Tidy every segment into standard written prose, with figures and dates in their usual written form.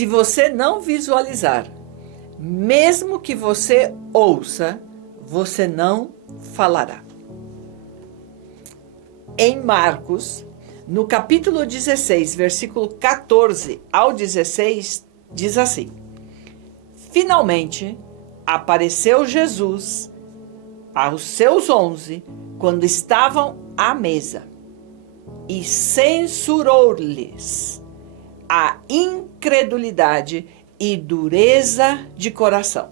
Se você não visualizar, mesmo que você ouça, você não falará. Em Marcos, no capítulo 16, versículo 14 ao 16, diz assim: Finalmente apareceu Jesus aos seus 11, quando estavam à mesa, e censurou-lhes a incredulidade e dureza de coração,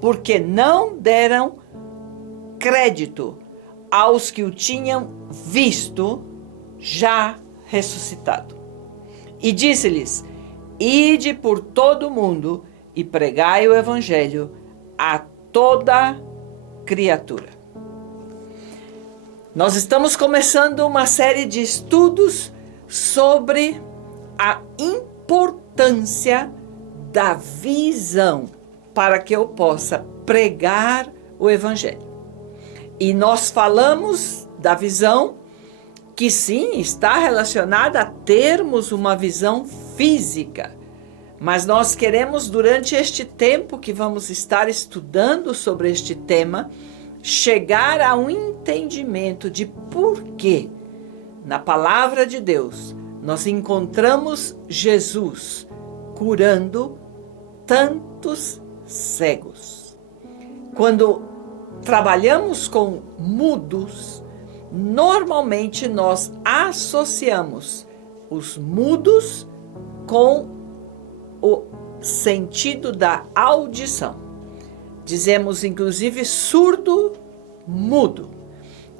porque não deram crédito aos que o tinham visto já ressuscitado. E disse-lhes: Ide por todo o mundo e pregai o evangelho a toda criatura. Nós estamos começando uma série de estudos sobre a importância da visão para que eu possa pregar o evangelho. E nós falamos da visão que sim, está relacionada a termos uma visão física. Mas nós queremos, durante este tempo que vamos estar estudando sobre este tema, chegar a um entendimento de por que, na palavra de Deus, nós encontramos Jesus curando tantos cegos. Quando trabalhamos com mudos, normalmente nós associamos os mudos com o sentido da audição. Dizemos inclusive surdo, mudo.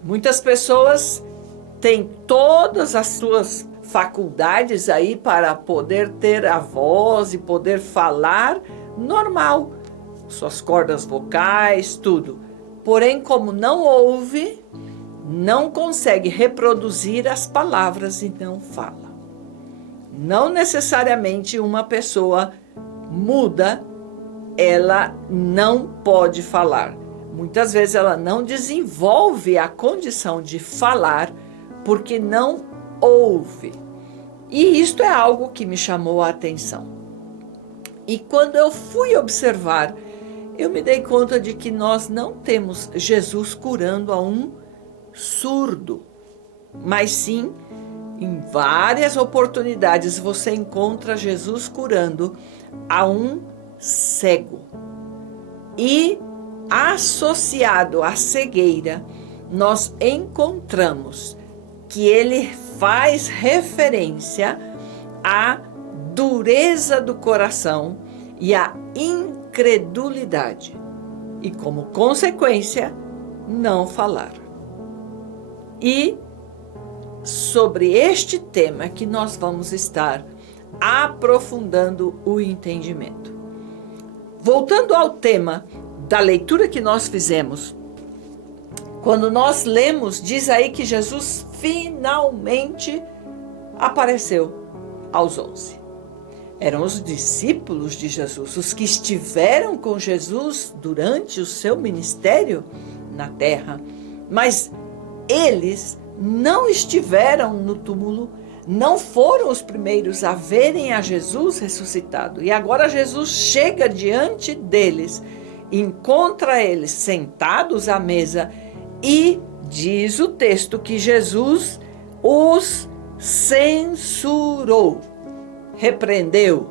Muitas pessoas têm todas as suas faculdades aí para poder ter a voz e poder falar normal, suas cordas vocais, tudo. Porém, como não ouve, não consegue reproduzir as palavras e não fala. Não necessariamente uma pessoa muda, ela não pode falar. Muitas vezes ela não desenvolve a condição de falar porque não ouve. E isto é algo que me chamou a atenção. E quando eu fui observar, eu me dei conta de que nós não temos Jesus curando a um surdo, mas sim, em várias oportunidades você encontra Jesus curando a um cego. E associado à cegueira, nós encontramos que ele faz referência à dureza do coração e à incredulidade, e como consequência, não falar. E sobre este tema que nós vamos estar aprofundando o entendimento. Voltando ao tema da leitura que nós fizemos, quando nós lemos, diz aí que Jesus finalmente apareceu aos 11. Eram os discípulos de Jesus, os que estiveram com Jesus durante o seu ministério na terra, mas eles não estiveram no túmulo, não foram os primeiros a verem a Jesus ressuscitado. E agora Jesus chega diante deles, encontra eles sentados à mesa e diz o texto que Jesus os censurou, repreendeu,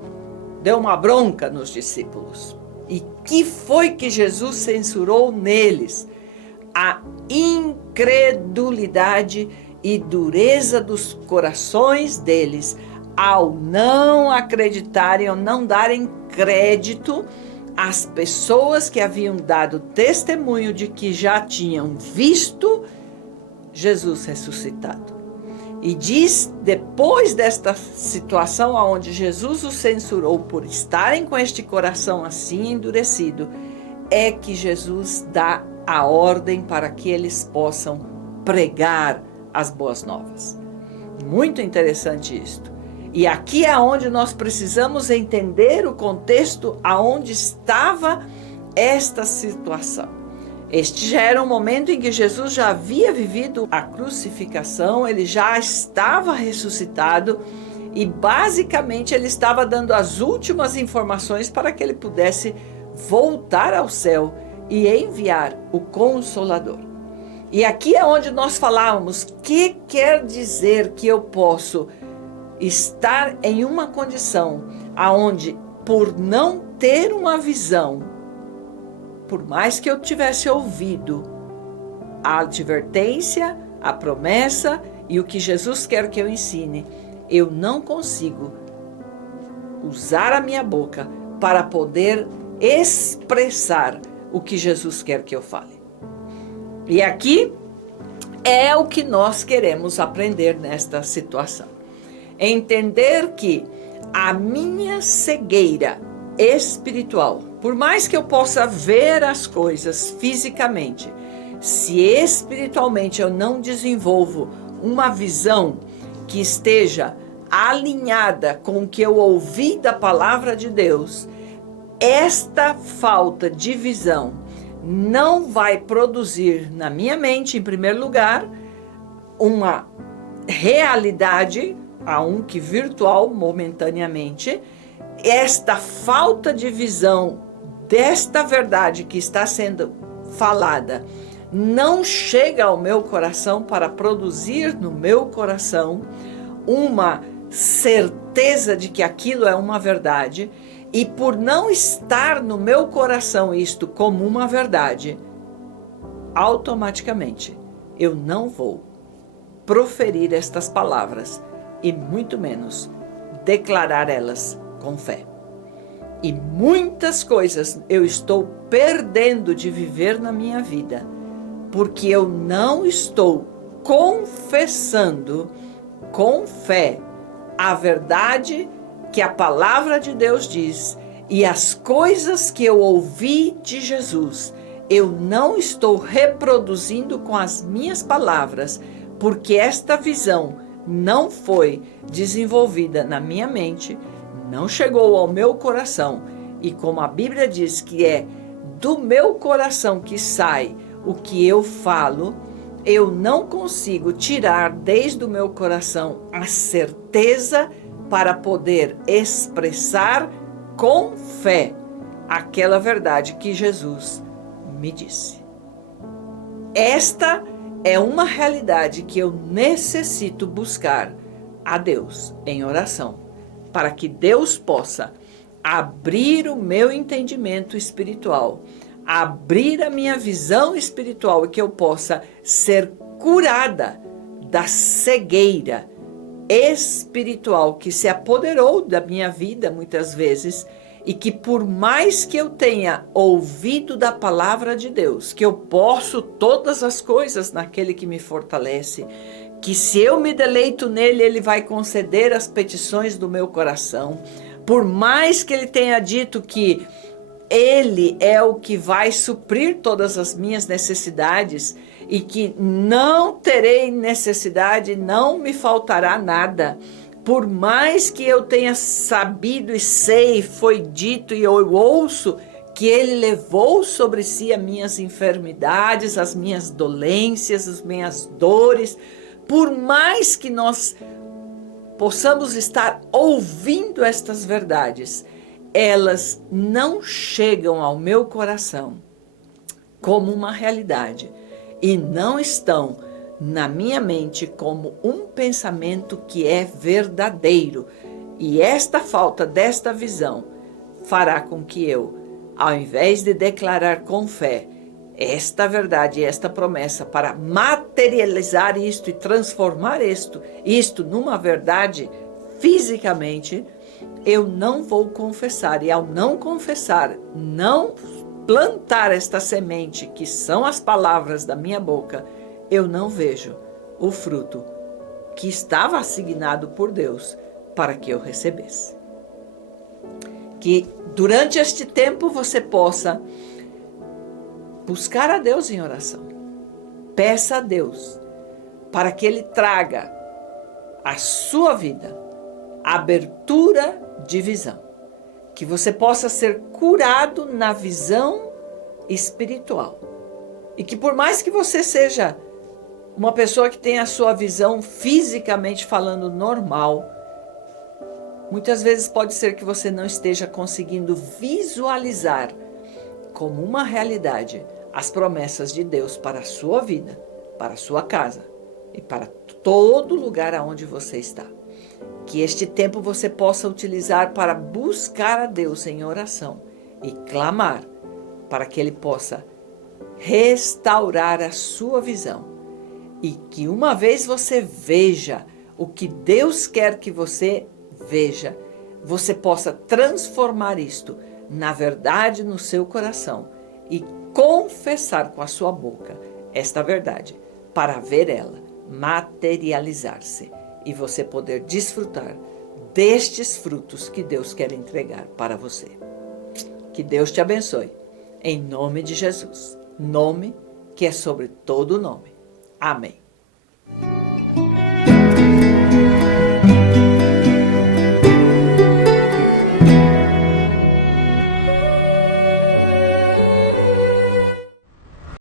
deu uma bronca nos discípulos. E que foi que Jesus censurou neles? A incredulidade e dureza dos corações deles, ao não acreditarem ou não darem crédito às pessoas que haviam dado testemunho de que já tinham visto Jesus ressuscitado. E diz, depois desta situação onde Jesus os censurou por estarem com este coração assim endurecido, é que Jesus dá a ordem para que eles possam pregar as boas novas. Muito interessante isto. E aqui é onde nós precisamos entender o contexto aonde estava esta situação. Este já era um momento em que Jesus já havia vivido a crucificação, ele já estava ressuscitado E basicamente ele estava dando as últimas informações para que ele pudesse voltar ao céu e enviar o Consolador. E aqui é onde nós falávamos que quer dizer que eu posso estar em uma condição aonde, por não ter uma visão, por mais que eu tivesse ouvido a advertência, a promessa e o que Jesus quer que eu ensine, eu não consigo usar a minha boca para poder expressar o que Jesus quer que eu fale. E aqui é o que nós queremos aprender nesta situação. Entender que a minha cegueira espiritual, por mais que eu possa ver as coisas fisicamente, se espiritualmente eu não desenvolvo uma visão que esteja alinhada com o que eu ouvi da palavra de Deus, esta falta de visão não vai produzir na minha mente, em primeiro lugar, uma realidade, aunque virtual momentaneamente. Esta falta de visão desta verdade que está sendo falada não chega ao meu coração para produzir no meu coração uma certeza de que aquilo é uma verdade, e por não estar no meu coração isto como uma verdade, automaticamente eu não vou proferir estas palavras e muito menos declarar elas com fé. E muitas coisas eu estou perdendo de viver na minha vida porque eu não estou confessando com fé a verdade que a palavra de Deus diz, e as coisas que eu ouvi de Jesus, eu não estou reproduzindo com as minhas palavras, porque esta visão não foi desenvolvida na minha mente, não chegou ao meu coração, e como a Bíblia diz que é do meu coração que sai o que eu falo, eu não consigo tirar desde o meu coração a certeza para poder expressar com fé aquela verdade que Jesus me disse. Esta é uma realidade que eu necessito buscar a Deus em oração, para que Deus possa abrir o meu entendimento espiritual, abrir a minha visão espiritual, e que eu possa ser curada da cegueira espiritual que se apoderou da minha vida muitas vezes, e que por mais que eu tenha ouvido da palavra de Deus, que eu posso todas as coisas naquele que me fortalece, que se eu me deleito nele, ele vai conceder as petições do meu coração, por mais que ele tenha dito que ele é o que vai suprir todas as minhas necessidades e que não terei necessidade, não me faltará nada. Por mais que eu tenha sabido e sei, foi dito e eu ouço que ele levou sobre si as minhas enfermidades, as minhas dolências, as minhas dores. Por mais que nós possamos estar ouvindo estas verdades, elas não chegam ao meu coração como uma realidade e não estão na minha mente como um pensamento que é verdadeiro. E esta falta desta visão fará com que eu, ao invés de declarar com fé esta verdade, esta promessa, para materializar isto e transformar isto numa verdade fisicamente, eu não vou confessar. E ao não confessar, não plantar esta semente, que são as palavras da minha boca, eu não vejo o fruto que estava assignado por Deus para que eu recebesse. Que durante este tempo você possa buscar a Deus em oração. Peça a Deus para que Ele traga à sua vida abertura de visão. Que você possa ser curado na visão espiritual. E que por mais que você seja uma pessoa que tem a sua visão fisicamente falando normal, Muitas vezes pode ser que você não esteja conseguindo visualizar como uma realidade as promessas de Deus para a sua vida, para a sua casa e para todo lugar aonde você está. Que este tempo você possa utilizar para buscar a Deus em oração e clamar para que Ele possa restaurar a sua visão. E que uma vez você veja o que Deus quer que você veja, você possa transformar isto na verdade no seu coração e confessar com a sua boca esta verdade, para ver ela materializar-se e você poder desfrutar destes frutos que Deus quer entregar para você. Que Deus te abençoe, em nome de Jesus, nome que é sobre todo nome. Amém.